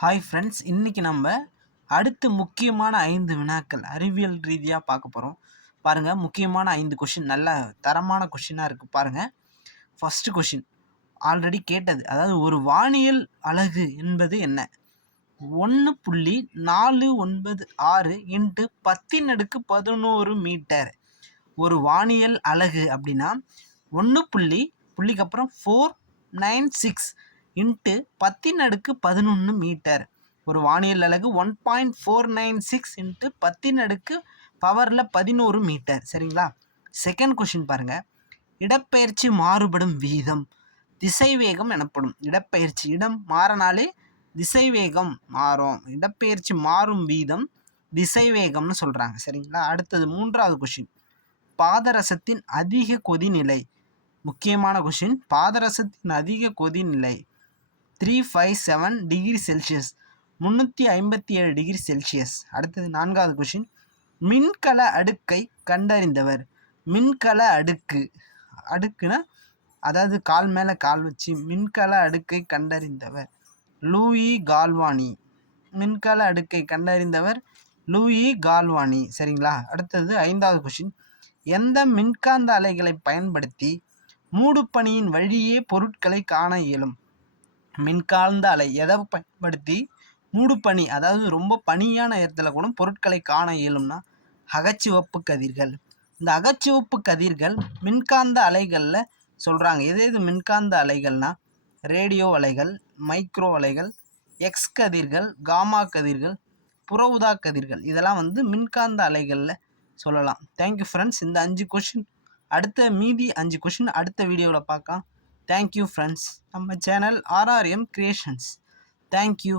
Hi friends, இன்னைக்கு நம்ம அடுத்து முக்கியமான 5 வினாக்கள் அறிவியல் ரீதியாக பார்க்க போகிறோம். பாருங்கள், முக்கியமான 5 கொஷின் நல்ல தரமான கொஷினாக இருக்குது. பாருங்கள், ஃபஸ்ட்டு கொஷின் ஆல்ரெடி கேட்டது. அதாவது ஒரு வானியல் அலகு என்பது என்ன? 1.496 இன்ட்டு 10^11 மீட்டர். ஒரு வானியல் அலகு அப்படின்னா 1 புள்ளிக்கு அப்புறம் 496 இன்ட்டு 10^11 மீட்டர். ஒரு வானியல் அலகு 1.496 இன்ட்டு 10^11 மீட்டர். சரிங்களா? செகண்ட் கொஷின் பாருங்க, இடப்பெயர்ச்சி மாறுபடும் வீதம் திசைவேகம் எனப்படும். இடப்பெயர்ச்சி, இடம் மாறினாலே திசைவேகம் மாறும். இடப்பெயர்ச்சி மாறும் வீதம் திசைவேகம்னு சொல்றாங்க. சரிங்களா? அடுத்தது மூன்றாவது கொஷின், பாதரசத்தின் அதிக கொதிநிலை. முக்கியமான கொஷின், பாதரசத்தின் அதிக கொதிநிலை 357 டிகிரி செல்சியஸ், 357 டிகிரி செல்சியஸ். அடுத்தது நான்காவது கொஷின், மின்கல அடுக்கை கண்டறிந்தவர். மின்கல அடுக்குன்னா அதாவது கால் மேலே கால் வச்சு மின்கல அடுக்கை கண்டறிந்தவர் லூயி கால்வானி. மின்கல அடுக்கை கண்டறிந்தவர் லூயி கால்வானி. சரிங்களா? அடுத்தது ஐந்தாவது கொஷின், எந்த மின்காந்த அலைகளை பயன்படுத்தி மூடுபனியின் வழியே பொருட்களை காண இயலும்? மின்காந்த அலை எதை பயன்படுத்தி மூடுபனி, அதாவது ரொம்ப பனியான இடத்துல கூட பொருட்களை காண இயலும்னா அகச்சிவப்பு கதிர்கள். இந்த அகச்சிவப்பு கதிர்கள் மின்காந்த அலைகளில் சொல்கிறாங்க. எது மின்காந்த அலைகள்னா ரேடியோ அலைகள், மைக்ரோ அலைகள், எக்ஸ் கதிர்கள், காமா கதிர்கள், புற ஊதா கதிர்கள். இதெல்லாம் மின்காந்த அலைகளில் சொல்லலாம். Thank you friends. இந்த 5 கொஷின் மீதி 5 கொஷின் அடுத்த வீடியோவில் பார்க்கலாம். Thank you friends. நம்ம சேனல் RRM கிரியேஷன்ஸ். தேங்க்யூ.